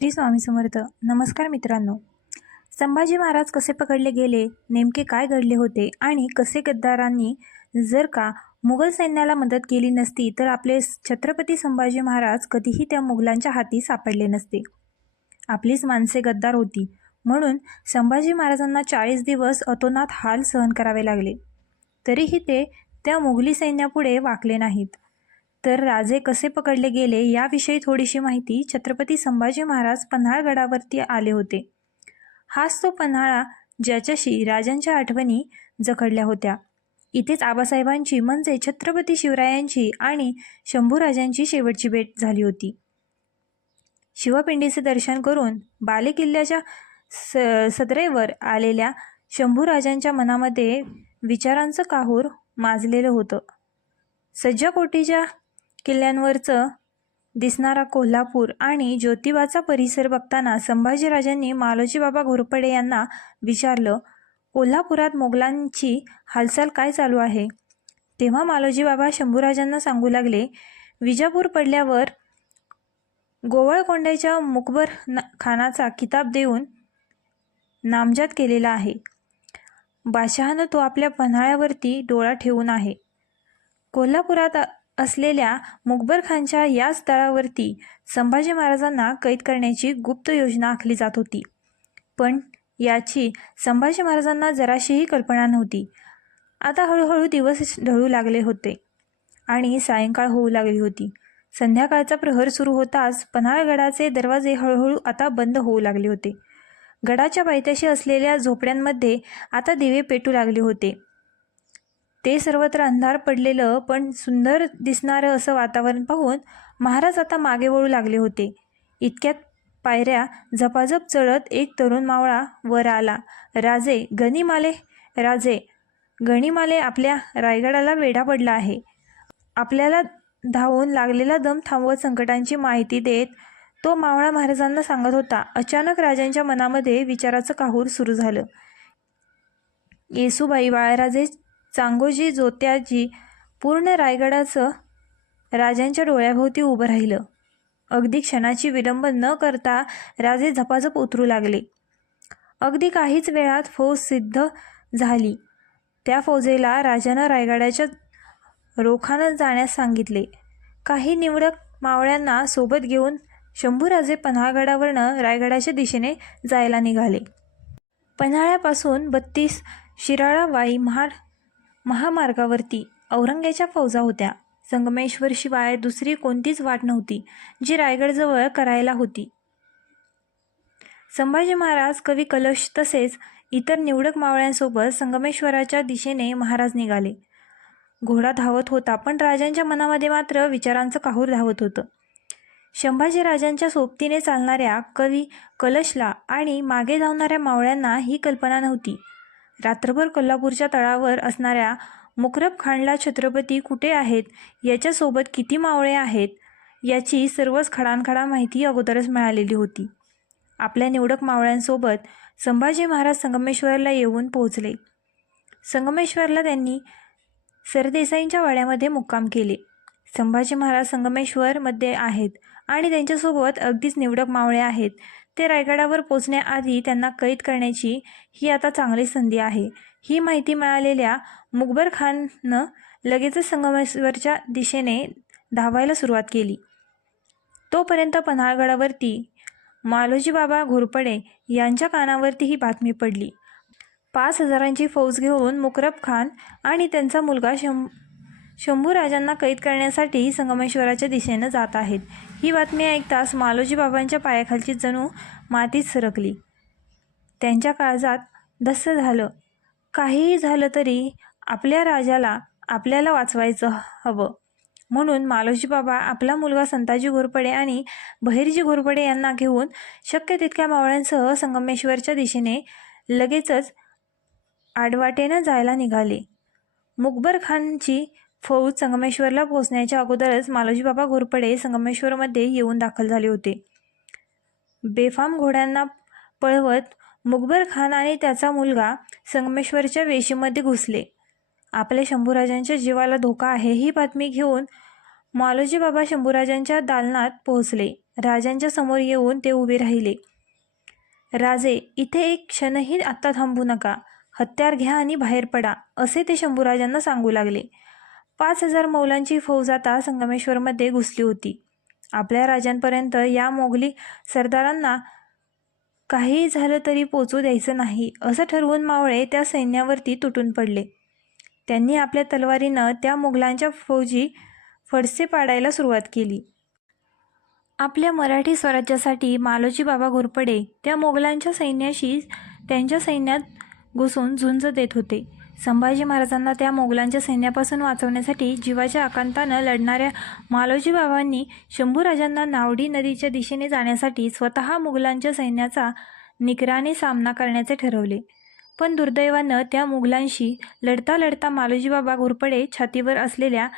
श्री स्वामी समर्थ नमस्कार मित्रांनो. संभाजी महाराज कसे पकडले गेले नेमके काय घडले होते आणि कसे गद्दारांनी जर का मुघल सैन्याला मदत केली नसती तर आपले छत्रपती संभाजी महाराज कधीही त्या मुघलांच्या हाती सापडले नसते. आपलीच माणसे गद्दार होती. म्हणून संभाजी महाराजांना चाळीस दिवस अतोनात हाल सहन करावे लागले. तरीही ते त्या मुघली सैन्यापुढे वाकले नाहीत. तर राजे कसे पकडले गेले याविषयी थोडीशी माहिती छत्रपती संभाजी महाराज पन्हाळगडावरती आले होते. हाच तो पन्हाळा ज्याच्याशी राजांच्या आठवणी जखडल्या होत्या. इथेच आबासाहेबांची म्हणजे छत्रपती शिवरायांची आणि शंभूराजांची शेवटची भेट झाली होती. शिवपिंडीचे दर्शन करून बालेकिल्ल्याच्या स सदरेवर आलेल्या शंभूराजांच्या मनामध्ये विचारांचं काहूर माजलेलं होतं. सज्जाकोटीच्या किल्ल्यांवरचं दिसणारा कोल्हापूर आणि ज्योतिबाचा परिसर बघताना संभाजीराजांनी मालोजी बाबा घोरपडे यांना विचारलं कोल्हापुरात मोगलांची हालचाल काय चालू आहे? तेव्हा मालोजी बाबा शंभूराजांना सांगू लागले विजापूर पडल्यावर गोवळकोंड्याच्या मुकबर खानाचा किताब देऊन नामजात केलेला आहे. बादशहानं तो आपल्या पन्हाळ्यावरती डोळा ठेवून आहे. कोल्हापुरात असलेल्या मुकबर खानच्या याच तळावरती संभाजी महाराजांना कैद करण्याची गुप्त योजना आखली जात होती. पण याची संभाजी महाराजांना जराशीही कल्पना नव्हती. आता हळूहळू दिवस ढळू लागले होते आणि सायंकाळ होऊ लागली होती. संध्याकाळचा प्रहर सुरू होताच पन्हाळगडाचे दरवाजे हळूहळू आता बंद होऊ लागले होते. गडाच्या पायथ्याशी असलेल्या झोपड्यांमध्ये आता दिवे पेटू लागले होते. ते सर्वत्र अंधार पडलेलं पण सुंदर दिसणारं असं वातावरण पाहून महाराज आता मागे वळू लागले होते. इतक्यात पायऱ्या झपाझप चढत एक तरुण मावळा वर आला. राजे गनिमाले राजे गणिमाले आपल्या रायगडाला वेढा पडला आहे. आपल्याला धावून लागलेला दम थांबवत संकटांची माहिती देत तो मावळा महाराजांना सांगत होता. अचानक राजांच्या मनामध्ये विचाराचं काहूर सुरू झालं. येसूबाई बाळराजे चांगोजी जोत्याजी पूर्ण रायगडाचं राजांच्या डोळ्याभोवती उभं राहिलं. अगदी क्षणाची विलंब न करता राजे झपाझप उतरू लागले. अगदी काहीच वेळात फौज सिद्ध झाली. त्या फौजेला राजानं रायगडाच्या रोखानं जाण्यास सांगितले. काही निवडक मावळ्यांना सोबत घेऊन शंभूराजे पन्हाळगडावरनं रायगडाच्या दिशेने जायला निघाले. पन्हाळ्यापासून बत्तीस शिराळा वाई महाड महामार्गावरती औरंग्याच्या फौजा होत्या. संगमेश्वर शिवाय दुसरी कोणतीच वाट नव्हती जी रायगडजवळ करायला होती. संभाजी महाराज कवी कलश तसेच इतर निवडक मावळ्यांसोबत संगमेश्वराच्या दिशेने महाराज निघाले. घोडा धावत होता पण राजांच्या मनामध्ये मात्र विचारांचं काहूर धावत होतं. संभाजी राजांच्या सोबतीने चालणाऱ्या कवी कलशला आणि मागे धावणाऱ्या मावळ्यांना ही कल्पना नव्हती. रात्रभर कोल्हापूरच्या तळावर असणाऱ्या मुकरब खानला छत्रपती कुठे आहेत? याच्यासोबत किती मावळे आहेत? याची सर्वच खडानखडा माहिती अगोदरच मिळालेली होती. आपल्या निवडक मावळ्यांसोबत संभाजी महाराज संगमेश्वरला येऊन पोहोचले. संगमेश्वरला त्यांनी सरदेसाईंच्या वाड्यामध्ये मुक्काम केले. संभाजी महाराज संगमेश्वरमध्ये आहेत आणि त्यांच्यासोबत अगदीच निवडक मावळे आहेत. ते रायगडावर पोचण्याआधी त्यांना कैद करण्याची ही आता चांगली संधी आहे. ही माहिती मिळालेल्या मुकबर खाननं लगेचच संगमेश्वरच्या दिशेने धावायला सुरुवात केली. तोपर्यंत पन्हाळगडावरती मालोजी बाबा घोरपडे यांच्या कानावरती ही बातमी पडली. पाच हजारांची फौज घेऊन मुकरब खान आणि त्यांचा मुलगा शं शंभूराजांना कैद करण्यासाठी संगमेश्वराच्या दिशेनं जात आहेत. ही बातमी ऐकताच मालोजी बाबांच्या पायाखालची जणू मातीत सरकली. त्यांच्या काळजात दस्त झालं. काहीही झालं तरी आपल्या राजाला आपल्याला वाचवायचं हवं. म्हणून मालोजी बाबा आपला मुलगा संताजी घोरपडे आणि बहिरजी घोरपडे यांना घेऊन शक्य तितक्या मावळ्यांसह संगमेश्वरच्या दिशेने लगेचच आडवाटेनं जायला निघाले. मुकबर खानची फौज संगमेश्वरला पोहोचण्याच्या अगोदरच मालोजीबाबा घोरपडे संगमेश्वरमध्ये येऊन दाखल झाले होते. बेफाम घोड्यांना पळवत मुकबर खान आणि त्याचा मुलगा संगमेश्वरच्या वेशीमध्ये घुसले. आपल्या शंभूराजांच्या जीवाला धोका आहे ही बातमी घेऊन मालोजी बाबा शंभूराजांच्या दालनात पोहोचले. राजांच्या समोर येऊन ते उभे राहिले. राजे इथे एक क्षणही आत्ता थांबू नका. हत्यार घ्या आणि बाहेर पडा असे ते शंभूराजांना सांगू लागले. पाच हजार मौलांची फौज आता संगमेश्वरमध्ये घुसली होती. आपल्या राजांपर्यंत या मोगली सरदारांना काही झालं तरी पोचू द्यायचं नाही असं ठरवून मावळे त्या सैन्यावरती तुटून पडले. त्यांनी आपल्या तलवारीनं त्या मुघलांच्या फौजी फडसे पाडायला सुरुवात केली. आपल्या मराठी स्वराज्यासाठी मालोजी बाबा घोरपडे त्या मोगलांच्या सैन्याशी त्यांच्या सैन्यात घुसून झुंज देत होते. संभाजी महाराजांना त्या मोगलांच्या सैन्यापासून वाचवण्यासाठी जीवाच्या आकांतानं लढणाऱ्या मालोजी बाबांनी शंभूराजांना नावडी नदीच्या दिशेने जाण्यासाठी स्वतः मुघलांच्या सैन्याचा निकराने सामना करण्याचे ठरवले. पण दुर्दैवानं त्या मुघलांशी लढता लढता मालोजीबाबा घोरपडे छातीवर असलेल्या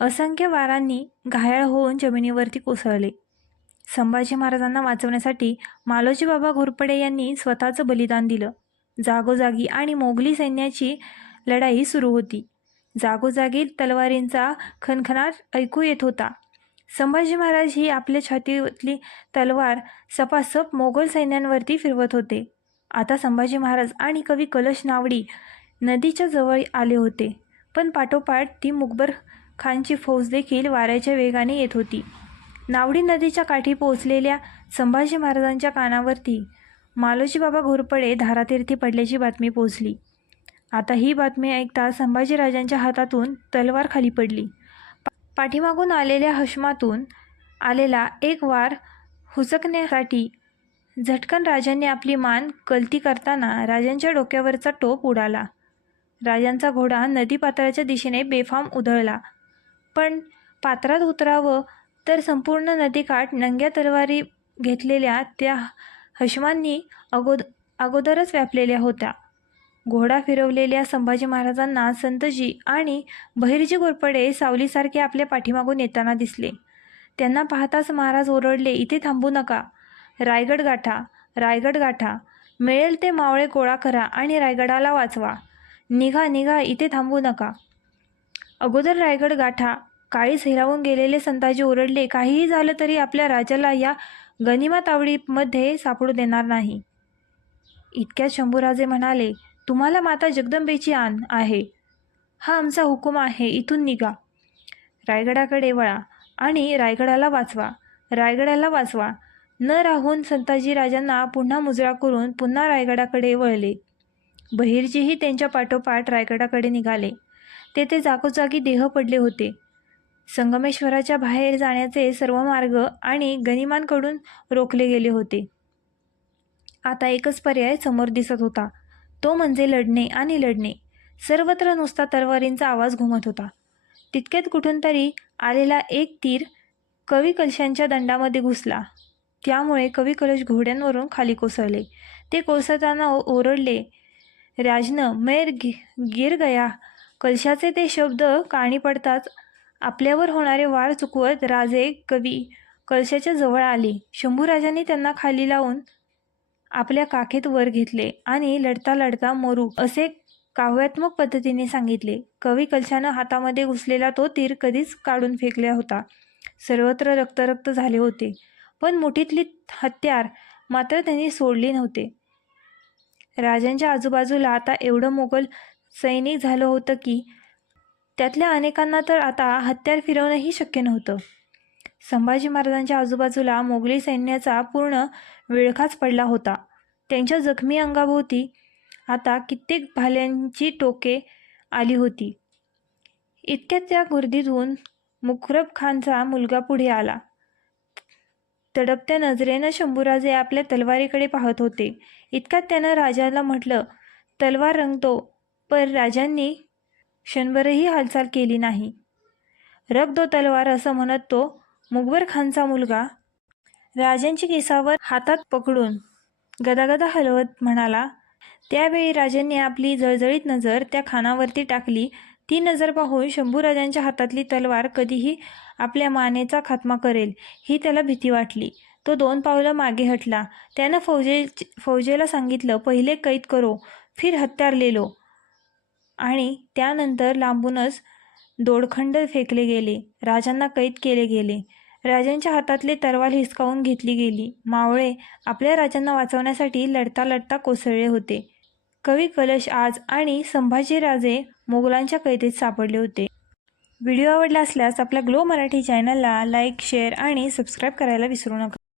असंख्य वारांनी घायाळ होऊन जमिनीवरती कोसळले. संभाजी महाराजांना वाचवण्यासाठी मालोजीबाबा घोरपडे यांनी स्वतःचं बलिदान दिलं. जागोजागी आणि मोगली सैन्याची लढाई सुरू होती. जागोजागी तलवारींचा खणखणाट ऐकू येत होता. संभाजी महाराज ही आपल्या छातीतली तलवार सपासप मोगल सैन्यांवरती फिरवत होते. आता संभाजी महाराज आणि कवी कलश नावडी नदीच्या जवळ आले होते. पण पाठोपाठ ती मुकबर खानची फौज देखील वाऱ्याच्या वेगाने येत होती. नावडी नदीच्या काठी पोहोचलेल्या संभाजी महाराजांच्या कानावरती मालोजी बाबा घोरपडे धारातीर्थी पडल्याची बातमी पोहोचली. आता ही बातमी ऐकता संभाजीराजांच्या हातातून तलवार खाली पडली. पाठीमागून आलेल्या हशमातून आलेला एक वार हुसकण्यासाठी झटकन राजांनी आपली मान कलती करताना राजांच्या डोक्यावरचा टोप उडाला. राजांचा घोडा नदीपात्राच्या दिशेने बेफाम उधळला. पण पात्रात उतरावं तर संपूर्ण नदीकाठ नंग्या तलवारी घेतलेल्या त्या हशमांनी अगोद अगोदरच व्यापलेल्या होत्या. घोडा फिरवलेल्या संभाजी महाराजांना संतजी आणि बहिर्जी घोरपडे सावलीसारखे आपल्या पाठीमागून येताना दिसले. त्यांना पाहताच महाराज ओरडले इथे थांबू नका. रायगड गाठा रायगड गाठा. मिळेल ते मावळे गोळा करा आणि रायगडाला वाचवा. निघा निघा इथे थांबू नका. अगोदर रायगड गाठा काळीच हिरावून गेलेले संताजी ओरडले काहीही झालं तरी आपल्या राजाला या गनिमा तावडीमध्ये सापडू देणार नाही. इतक्यात शंभूराजे म्हणाले तुम्हाला माता जगदंबेची आण आहे. हा आमचा हुकूम आहे इथून निघा. रायगडाकडे वळा आणि रायगडाला वाचवा. रायगडाला वाचवा. न राहून संताजी राजांना पुन्हा मुजरा करून पुन्हा रायगडाकडे वळले. बहिर्जीही त्यांच्या पाठोपाठ रायगडाकडे निघाले. तेथे जागोजागी देह पडले होते. संगमेश्वराच्या बाहेर जाण्याचे सर्व मार्ग आणि गनिमांकडून रोखले गेले होते. आता एकच पर्याय समोर दिसत होता. तो म्हणजे लढणे आणि लढणे. सर्वत्र नुसता तलवारींचा आवाज घुमत होता. तितक्यात कुठून तरी आलेला एक तीर कवी कलशांच्या दंडामध्ये घुसला. त्यामुळे कवी कलश घोड्यांवरून खाली कोसळले. ते कोसळताना ओरडले राजनं मैर गि गिर गया कलशाचे ते शब्द काणी पडताच आपल्यावर होणारे वार चुकवत राजे कवी कळशाच्या जवळ आले. शंभूराजांनी त्यांना खाली लावून आपल्या काखेत वर घेतले आणि लढता लढता मरू असे काव्यात्मक पद्धतीने सांगितले. कवी कलशानं हातामध्ये घुसलेला तो तीर कधीच काढून फेकला होता. सर्वत्र रक्तरक्त झाले होते. पण मुठीतली हत्यार मात्र त्यांनी सोडली नव्हते. राजांच्या आजूबाजूला आता एवढं मोगल सैनिक झालं होतं की त्यातल्या अनेकांना तर आता हत्यार फिरवणंही शक्य नव्हतं. संभाजी महाराजांच्या आजूबाजूला मोगली सैन्याचा पूर्ण विळखाच पडला होता. त्यांच्या जखमी अंगाभोवती आता कित्येक भाल्यांची टोके आली होती. इतक्यात त्या गर्दीतून मुखरब खानचा मुलगा पुढे आला. तडपत्या नजरेनं शंभूराजे आपल्या तलवारीकडे पाहत होते. इतक्यात त्यानं राजाला म्हटलं तलवार रंगतो पर राजांनी क्षणभरही हालचाल केली नाही. रग दो तलवार असं म्हणत तो मुकबर खानचा मुलगा राजांची केसावर हातात पकडून गदागदा हलवत म्हणाला त्यावेळी राजांनी आपली जळजळीत नजर त्या खानावरती टाकली. ती नजर पाहून शंभूराजांच्या हातातली तलवार कधीही आपल्या मानेचा खात्मा करेल ही त्याला भीती वाटली. तो दोन पावलं मागे हटला. त्यानं फौजे फौजेला सांगितलं पहिले कैद करो फिर हत्यार लेलो आणि त्यानंतर लांबूनच दोडखंड फेकले गेले. राजांना कैद केले गेले. राजांच्या हातातले तरवाल हिसकावून घेतली गेली. मावळे आपल्या राजांना वाचवण्यासाठी लढता लढता कोसळले होते. कवी कलश आज आणि संभाजीराजे मोगलांच्या कैदेत सापडले होते. व्हिडिओ आवडला असल्यास आपल्या ग्लो मराठी चॅनलला लाईक शेअर आणि सबस्क्राईब करायला विसरू नका.